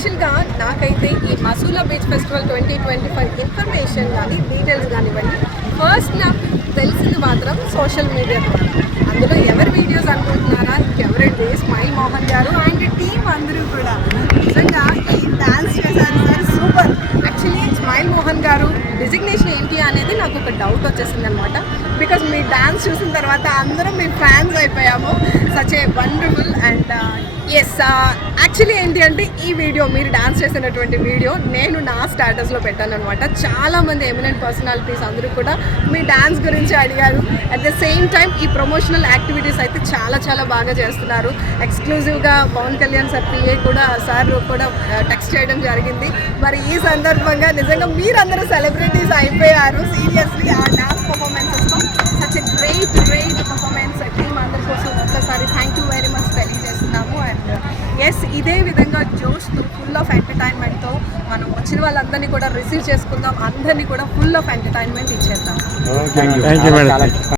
యాక్చువల్గా నాకైతే ఈ మసూలా బీచ్ ఫెస్టివల్ 2025 ఇన్ఫర్మేషన్ కానీ డీటెయిల్స్ కానివ్వండి ఫస్ట్ నాకు తెలిసింది మాత్రం సోషల్ మీడియా ద్వారా. అందులో ఎవరి వీడియోస్ అనుకుంటున్నారా, ఎవరండి స్మైల్ మోహన్ గారు అండ్ టీం అందరూ కూడా నిజంగా ఈ డాన్స్ చేశారు sir, super. Actually smile Mohan గారు డిజిగ్నేషన్ ఏంటి అనేది నాకు ఒక డౌట్ వచ్చేసింది అనమాట. బికాజ్ మీ డాన్స్ చూసిన తర్వాత అందరం మీ ఫ్యాన్స్ అయిపోయాము. Such a wonderful and yes actually ఏంటి అంటే ఈ వీడియో మీరు డాన్స్ చేసినటువంటి వీడియో నేను నా స్టేటస్లో పెట్టాను అనమాట. చాలామంది ఎమినెంట్ పర్సనాలిటీస్ అందరూ కూడా మీ డాన్స్ గురించి అడిగారు. అట్ ద సేమ్ టైం ఈ ప్రమోషనల్ యాక్టివిటీస్ అయితే చాలా చాలా బాగా చేస్తున్నారు. ఎక్స్క్లూజివ్గా పవన్ కళ్యాణ్ సార్ పిఏ కూడా సార్ కూడా టెక్స్ట్ చేయడం జరిగింది. మరి ఈ సందర్భంగా నిజంగా మీరందరూ సెలబ్రిటీస్ అయిపోయారు సీరియస్లీ ఆ డాన్స్ పర్ఫార్మెన్సెస్తో. Such a great performance team అందరి కోసం ఒక్కసారి థ్యాంక్ యూ వెరీ మచ్ తెలియజేస్తున్నాము. అండ్ ఎస్ ఇదే విధంగా జోష్తో ఫుల్ ఆఫ్ ఎంటర్టైన్మెంట్తో మనం వచ్చిన వాళ్ళందరినీ కూడా రిసీవ్ చేసుకుందాం, అందరినీ కూడా ఫుల్ ఆఫ్ ఎంటర్టైన్మెంట్ ఇచ్చేద్దాం. Thank you madam.